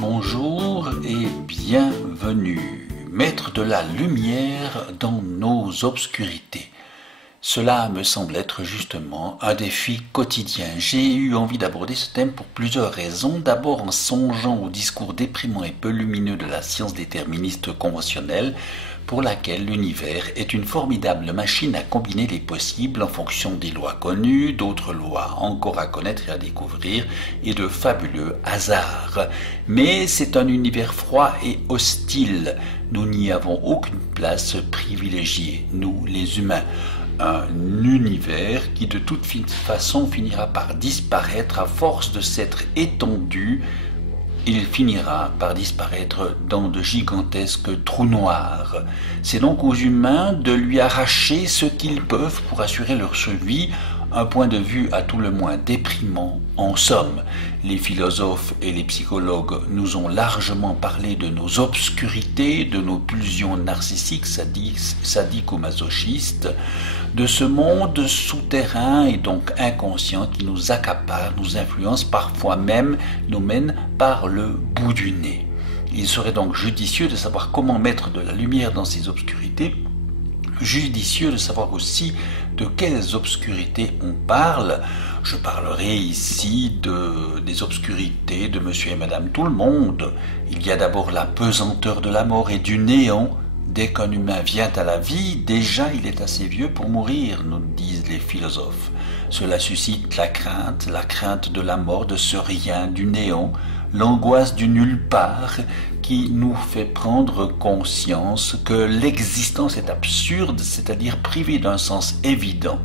Bonjour et bienvenue, maître de la lumière dans nos obscurités. Cela me semble être justement un défi quotidien. J'ai eu envie d'aborder ce thème pour plusieurs raisons. D'abord en songeant au discours déprimant et peu lumineux de la science déterministe conventionnelle, pour laquelle l'univers est une formidable machine à combiner les possibles en fonction des lois connues, d'autres lois encore à connaître et à découvrir, et de fabuleux hasards. Mais c'est un univers froid et hostile. Nous n'y avons aucune place privilégiée, nous les humains. Un univers qui de toute façon finira par disparaître à force de s'être étendu. Il finira par disparaître dans de gigantesques trous noirs. C'est donc aux humains de lui arracher ce qu'ils peuvent pour assurer leur survie, un point de vue à tout le moins déprimant. En somme, les philosophes et les psychologues nous ont largement parlé de nos obscurités, de nos pulsions narcissiques, sadiques ou masochistes, de ce monde souterrain et donc inconscient qui nous accapare, nous influence, parfois même nous mène par le bout du nez. Il serait donc judicieux de savoir comment mettre de la lumière dans ces obscurités, judicieux de savoir aussi de quelles obscurités on parle. Je parlerai ici des obscurités de monsieur et madame tout le monde. Il y a d'abord la pesanteur de la mort et du néant. Dès qu'un humain vient à la vie, déjà il est assez vieux pour mourir, nous disent les philosophes. Cela suscite la crainte de la mort, de ce rien, du néant, l'angoisse du nulle part qui nous fait prendre conscience que l'existence est absurde, c'est-à-dire privée d'un sens évident.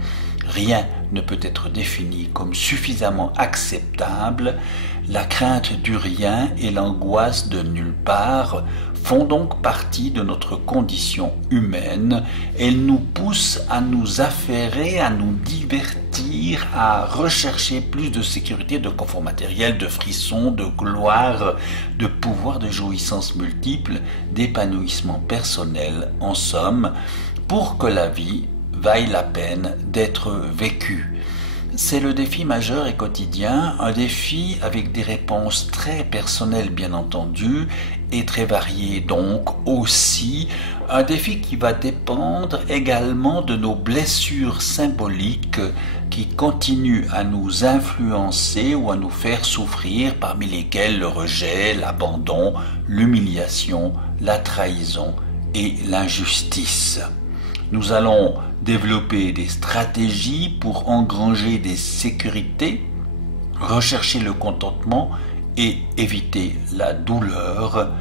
Rien ne peut être défini comme suffisamment acceptable. La crainte du rien et l'angoisse de nulle part font donc partie de notre condition humaine. Elles nous poussent à nous affairer, à nous divertir, à rechercher plus de sécurité, de confort matériel, de frissons, de gloire, de pouvoir, de jouissances multiples, d'épanouissement personnel, en somme, pour que la vie vaille la peine d'être vécue. C'est le défi majeur et quotidien, un défi avec des réponses très personnelles bien entendu et très variées donc aussi, un défi qui va dépendre également de nos blessures symboliques qui continuent à nous influencer ou à nous faire souffrir, parmi lesquelles le rejet, l'abandon, l'humiliation, la trahison et l'injustice. Nous allons développer des stratégies pour engranger des sécurités, rechercher le contentement et éviter la douleur.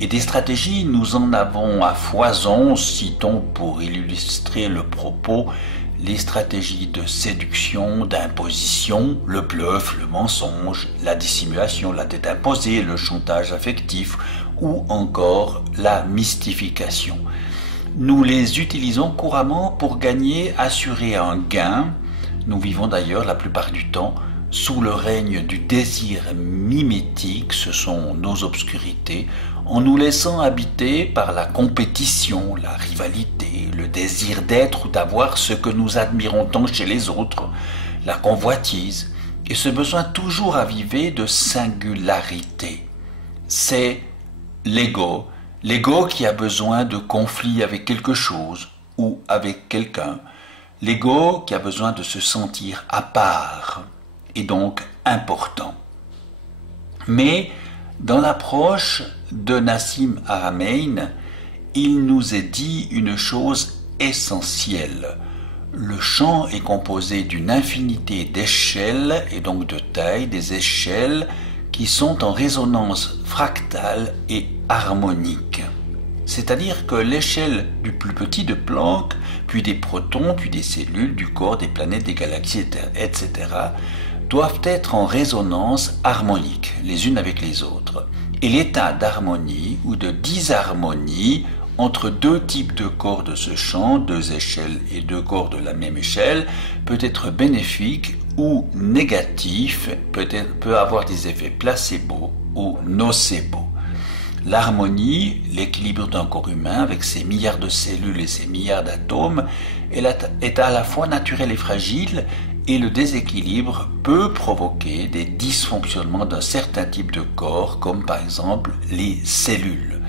Et des stratégies, nous en avons à foison, citons pour illustrer le propos, les stratégies de séduction, d'imposition, le bluff, le mensonge, la dissimulation, la tête imposée, le chantage affectif ou encore la mystification. Nous les utilisons couramment pour gagner, assurer un gain. Nous vivons d'ailleurs la plupart du temps sous le règne du désir mimétique, ce sont nos obscurités, en nous laissant habiter par la compétition, la rivalité, le désir d'être ou d'avoir ce que nous admirons tant chez les autres, la convoitise et ce besoin toujours avivé de singularité. C'est l'ego. L'ego qui a besoin de conflit avec quelque chose ou avec quelqu'un. L'ego qui a besoin de se sentir à part et donc important. Mais dans l'approche de Nassim Haramein, il nous est dit une chose essentielle. Le champ est composé d'une infinité d'échelles et donc de tailles, des échelles qui sont en résonance fractale et harmonique. C'est-à-dire que l'échelle du plus petit de Planck, puis des protons, puis des cellules, du corps, des planètes, des galaxies, etc., doivent être en résonance harmonique, les unes avec les autres. Et l'état d'harmonie ou de disharmonie entre deux types de corps de ce champ, deux échelles et deux corps de la même échelle, peut être bénéfique ou négatif, peut avoir des effets placebo ou nocebo. L'harmonie, l'équilibre d'un corps humain avec ses milliards de cellules et ses milliards d'atomes, est à la fois naturelle et fragile, et le déséquilibre peut provoquer des dysfonctionnements d'un certain type de corps, comme par exemple les cellules.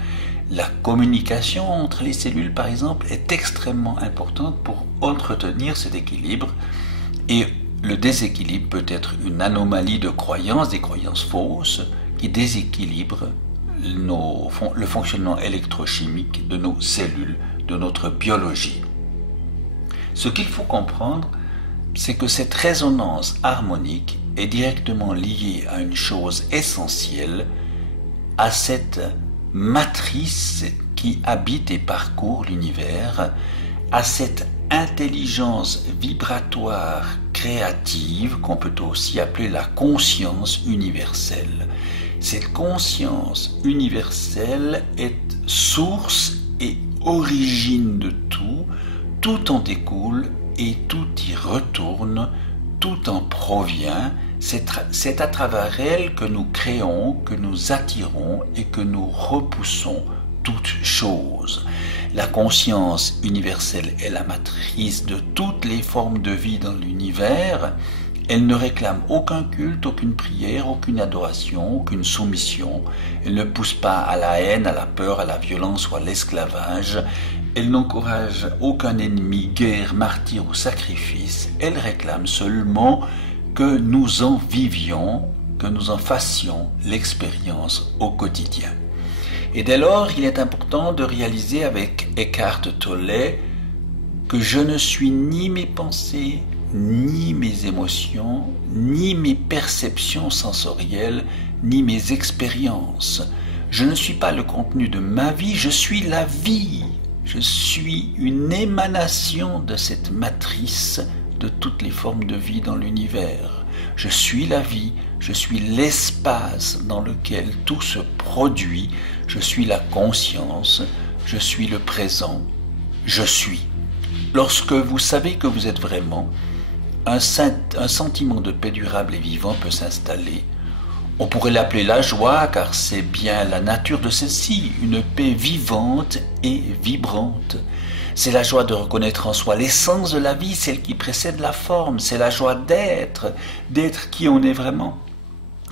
La communication entre les cellules, par exemple, est extrêmement importante pour entretenir cet équilibre, et le déséquilibre peut être une anomalie de croyances, des croyances fausses, qui déséquilibrent le fonctionnement électrochimique de nos cellules, de notre biologie. Ce qu'il faut comprendre, c'est que cette résonance harmonique est directement liée à une chose essentielle, à cette matrice qui habite et parcourt l'univers, à cette intelligence vibratoire créative qu'on peut aussi appeler la conscience universelle. Cette conscience universelle est source et origine de tout, tout en découle et tout y retourne, tout en provient. C'est à travers elle que nous créons, que nous attirons et que nous repoussons toutes choses. La conscience universelle est la matrice de toutes les formes de vie dans l'univers. Elle ne réclame aucun culte, aucune prière, aucune adoration, aucune soumission. Elle ne pousse pas à la haine, à la peur, à la violence ou à l'esclavage. Elle n'encourage aucun ennemi, guerre, martyr ou sacrifice. Elle réclame seulement que nous en vivions, que nous en fassions l'expérience au quotidien. Et dès lors, il est important de réaliser avec Eckhart Tolle que je ne suis ni mes pensées, ni mes émotions, ni mes perceptions sensorielles, ni mes expériences. Je ne suis pas le contenu de ma vie, je suis la vie. Je suis une émanation de cette matrice de toutes les formes de vie dans l'univers. Je suis la vie, je suis l'espace dans lequel tout se produit, je suis la conscience, je suis le présent, je suis. Lorsque vous savez que vous êtes vraiment, un sentiment de paix durable et vivant peut s'installer. On pourrait l'appeler la joie, car c'est bien la nature de celle-ci, une paix vivante et vibrante. C'est la joie de reconnaître en soi l'essence de la vie, celle qui précède la forme. C'est la joie d'être qui on est vraiment.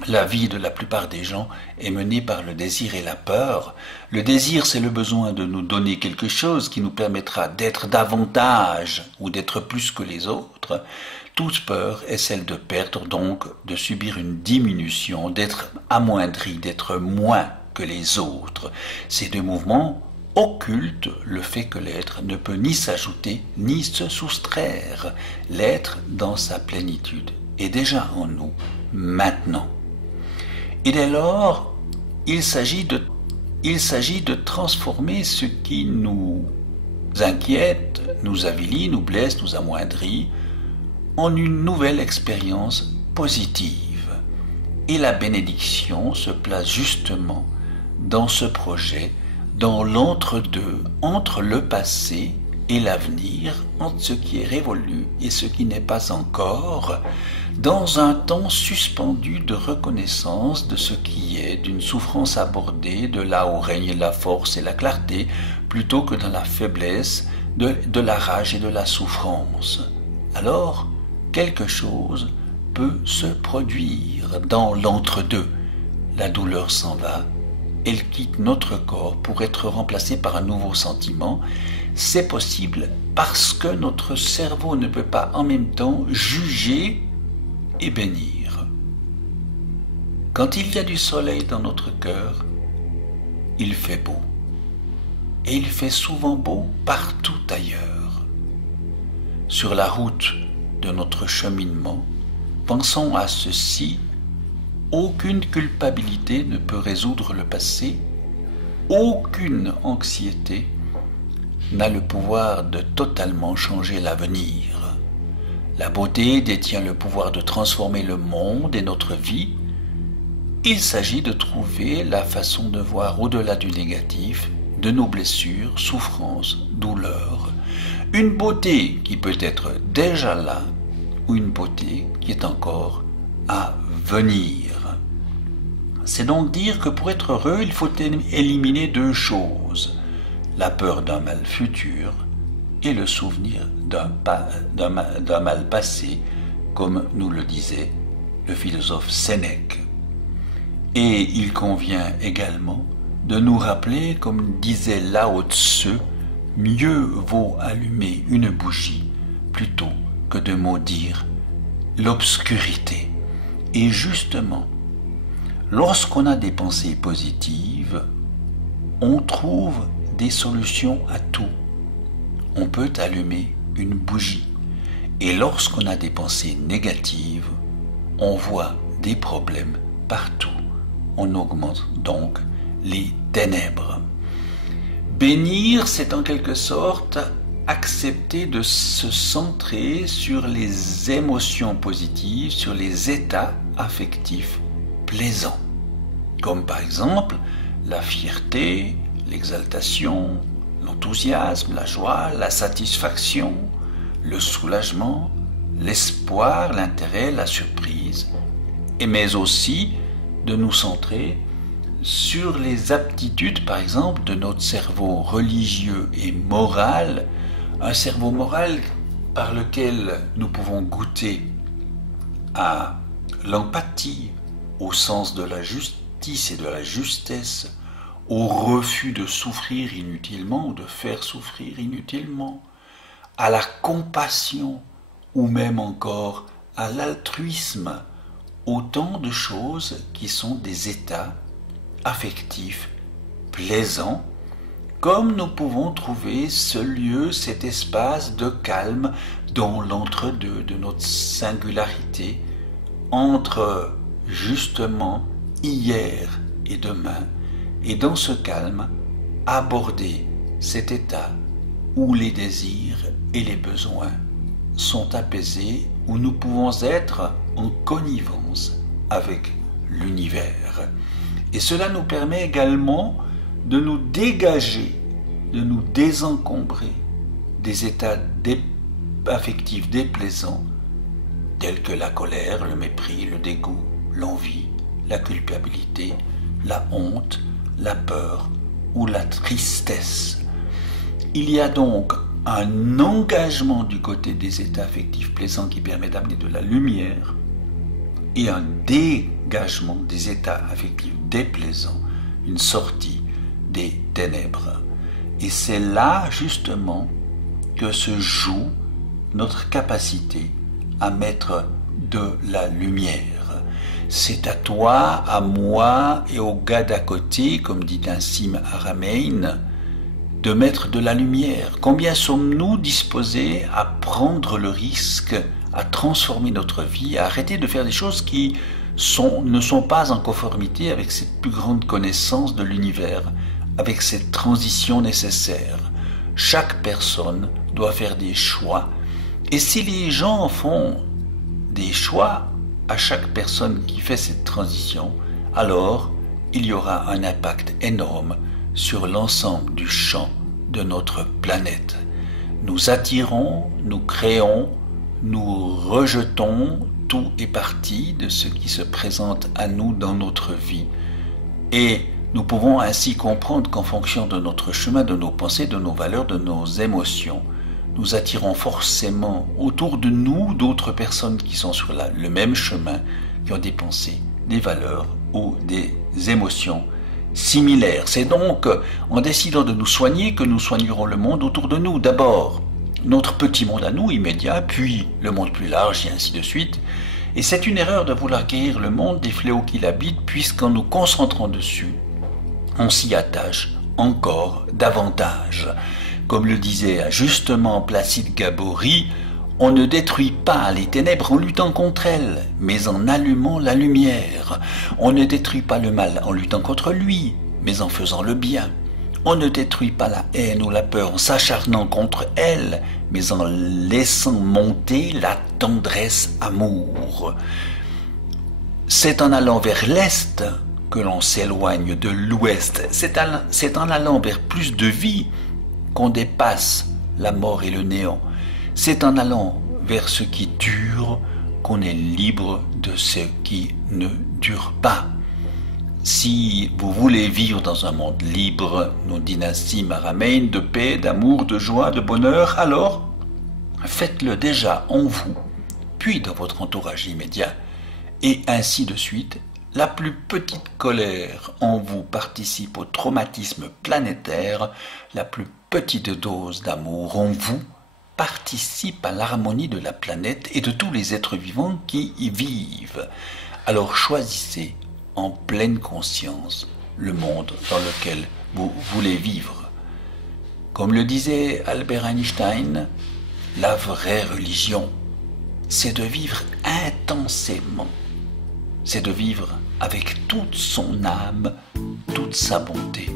La vie de la plupart des gens est menée par le désir et la peur. Le désir, c'est le besoin de nous donner quelque chose qui nous permettra d'être davantage ou d'être plus que les autres. Toute peur est celle de perdre, donc de subir une diminution, d'être amoindri, d'être moins que les autres. Ces deux mouvements occultent le fait que l'être ne peut ni s'ajouter ni se soustraire. L'être dans sa plénitude est déjà en nous, maintenant. Et dès lors, il s'agit de transformer ce qui nous inquiète, nous avilit, nous blesse, nous amoindrit, en une nouvelle expérience positive. Et la bénédiction se place justement dans ce projet, dans l'entre-deux, entre le passé et l'avenir, entre ce qui est révolu et ce qui n'est pas encore, dans un temps suspendu de reconnaissance de ce qui est, d'une souffrance abordée, de là où règne la force et la clarté, plutôt que dans la faiblesse, de la rage et de la souffrance. Alors, quelque chose peut se produire dans l'entre-deux. La douleur s'en va, elle quitte notre corps pour être remplacée par un nouveau sentiment. C'est possible parce que notre cerveau ne peut pas en même temps juger et bénir. Quand il y a du soleil dans notre cœur, il fait beau. Et il fait souvent beau partout ailleurs. Sur la route de notre cheminement, pensons à ceci: aucune culpabilité ne peut résoudre le passé, aucune anxiété n'a le pouvoir de totalement changer l'avenir. La beauté détient le pouvoir de transformer le monde et notre vie. Il s'agit de trouver la façon de voir au-delà du négatif, de nos blessures, souffrances, douleurs, une beauté qui peut être déjà là ou une beauté qui est encore à venir. C'est donc dire que pour être heureux, il faut éliminer deux choses: la peur d'un mal futur et le souvenir d'un mal passé, comme nous le disait le philosophe Sénèque. Et il convient également de nous rappeler, comme disait Lao Tzu, mieux vaut allumer une bougie plutôt que de maudire l'obscurité. Et justement, lorsqu'on a des pensées positives, on trouve des solutions à tout. On peut allumer une bougie. Et lorsqu'on a des pensées négatives, on voit des problèmes partout. On augmente donc les ténèbres. Bénir, c'est en quelque sorte accepter de se centrer sur les émotions positives, sur les états affectifs plaisants, comme par exemple la fierté, l'exaltation, l'enthousiasme, la joie, la satisfaction, le soulagement, l'espoir, l'intérêt, la surprise, mais aussi de nous centrer sur les aptitudes, par exemple, de notre cerveau religieux et moral, un cerveau moral par lequel nous pouvons goûter à l'empathie, au sens de la justice et de la justesse, au refus de souffrir inutilement ou de faire souffrir inutilement, à la compassion ou même encore à l'altruisme, autant de choses qui sont des états affectifs plaisants, comme nous pouvons trouver ce lieu, cet espace de calme dans l'entre-deux de notre singularité, entre justement hier et demain, et dans ce calme, aborder cet état où les désirs et les besoins sont apaisés, où nous pouvons être en connivence avec l'univers. Et cela nous permet également de nous dégager, de nous désencombrer des états affectifs déplaisants, tels que la colère, le mépris, le dégoût, l'envie, la culpabilité, la honte, la peur ou la tristesse. Il y a donc un engagement du côté des états affectifs plaisants qui permet d'amener de la lumière et un dégagement des états affectifs déplaisants, une sortie des ténèbres. Et c'est là justement que se joue notre capacité à mettre de la lumière. C'est à toi, à moi et au gars d'à côté, comme dit Nassim Haramein, de mettre de la lumière. Combien sommes-nous disposés à prendre le risque, à transformer notre vie, à arrêter de faire des choses qui ne sont pas en conformité avec cette plus grande connaissance de l'univers, avec cette transition nécessaire. Chaque personne doit faire des choix. Et si les gens font des choix à chaque personne qui fait cette transition, alors il y aura un impact énorme sur l'ensemble du champ de notre planète. Nous attirons, nous créons, nous rejetons tout et partie de ce qui se présente à nous dans notre vie. Et nous pouvons ainsi comprendre qu'en fonction de notre chemin, de nos pensées, de nos valeurs, de nos émotions, nous attirons forcément autour de nous d'autres personnes qui sont sur le même chemin, qui ont des pensées, des valeurs ou des émotions similaires. C'est donc en décidant de nous soigner que nous soignerons le monde autour de nous. D'abord, notre petit monde à nous, immédiat, puis le monde plus large et ainsi de suite. Et c'est une erreur de vouloir guérir le monde des fléaux qui l'habitent, puisqu'en nous concentrant dessus, on s'y attache encore davantage. Comme le disait justement Placide Gabory, on ne détruit pas les ténèbres en luttant contre elles, mais en allumant la lumière. On ne détruit pas le mal en luttant contre lui, mais en faisant le bien. On ne détruit pas la haine ou la peur en s'acharnant contre elle, mais en laissant monter la tendresse amour. C'est en allant vers l'Est que l'on s'éloigne de l'Ouest. C'est en allant vers plus de vie qu'on dépasse la mort et le néant. C'est en allant vers ce qui dure qu'on est libre de ce qui ne dure pas. Si vous voulez vivre dans un monde libre, nous dit Nassim Haramein, de paix, d'amour, de joie, de bonheur, alors faites-le déjà en vous, puis dans votre entourage immédiat, et ainsi de suite. La plus petite colère en vous participe au traumatisme planétaire, la plus petite dose d'amour en vous participe à l'harmonie de la planète et de tous les êtres vivants qui y vivent. Alors choisissez en pleine conscience le monde dans lequel vous voulez vivre. Comme le disait Albert Einstein, la vraie religion, c'est de vivre intensément. C'est de vivre avec toute son âme, toute sa bonté.